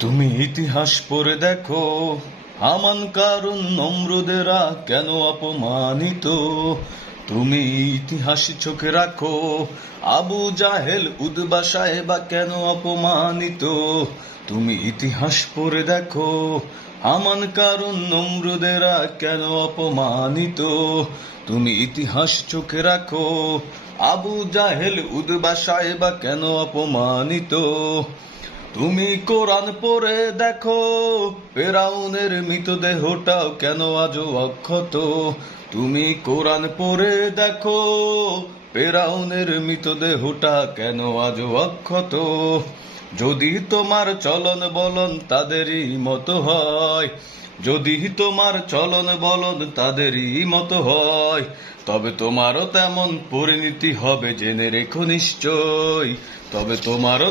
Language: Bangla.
তুমি ইতিহাস পড়ে দেখো, হামান কারুন নমরুদেরা কেন অপমানিত। তুমি ইতিহাস চোখে রাখো, আবু জাহেল উদবা সাহেবা কেন অপমানিত। তুমি ইতিহাস পড়ে দেখো, হামান কারুন নমরুদেরা কেন অপমানিত। তুমি ইতিহাস চোখে রাখো, আবু জাহেল উদবা সাহেবা কেন অপমানিত। তুমি কোরআন পড়ে দেখো, ফেরাউনের মৃতদেহটাও কেন আজও অক্ষত। তুমি কোরআন পড়ে দেখো, ফেরাউনের মৃতদেহটা কেন আজও অক্ষত। যদি তোমার চলন বলন তাদেরই মতো হয়, যদি তোমার চলন বলন তাদেরই মতো হয়, তবে তোমারও তেমন পরিণতি হবে জেনে রেখো নিশ্চয়, তবে তোমারও